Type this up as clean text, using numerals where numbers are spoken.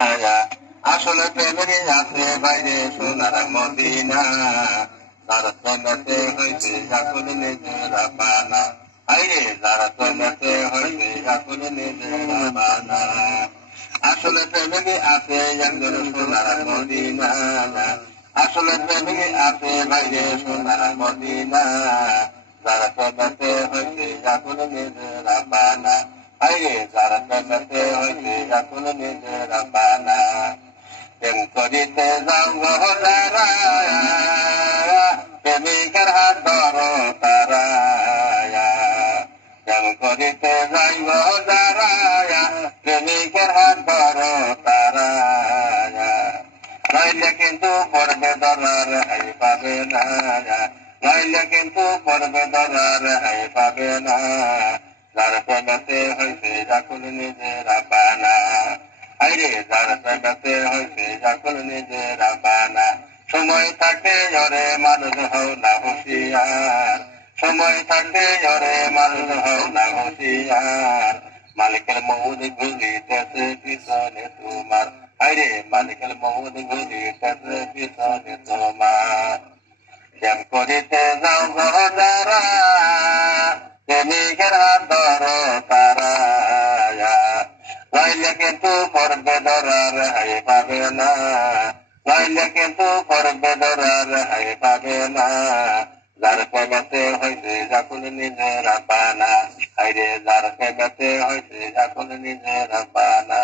আসলে প্রেমেরই আছে বাইরে সোনার মদিনা যারা প্রেমেতে হইবে এখন নিজেরা বানা আইরে যারা প্রেমেতে হইবে এখন নিজেরা বানা আসলে প্রেমেরই আছে একজন সোনার মদিনা আসলে প্রেমেরই আছে বাইরে সোনার মদিনা যারা প্রেমেতে হইবে এখন নিজেরা বানা আইরে যারা প্রেমেতে হইবে এখন নিজেরা বানা প্রেম করিতে যাও গো তারা প্রেমিকের হাত ধরো তারা প্রেম করিতে যাই গো তারা প্রেমিকের হাত ধরো তারা নইলে কিন্তু পড়বে ধরার হাই পাবে না নইলে কিন্তু পড়বে ধরার হাই পাবে না যার প্রেমেতে হইছে যখন নিজেরা বানা আইরে যার প্রেমেতে হইছে যখন নিজেরা বানা সময় থাকে জরে মানুষ হও না হুঁশিয়ার সময় থাকে জরে মানুষ হও না হুঁশিয়ার মালিকের মৌদ ঘুরিতেছে পিছনে তোমার আইরে মালিকের মৌদ ঘুরিতেছে পিছনে তোমার প্রেম করিতে যাও গো যারা প্রেমিকের হাত ধরো তারা নইলে কিন্তু পড়বে ধরার হাই পাবে না নইলে কিন্তু পড়বে ধরার হাই পাবে না যার প্রেমেতে হইছে যখন নিজেরা বানা হাইরে যার প্রেমেতে হইছে যখন নিজেরা বানা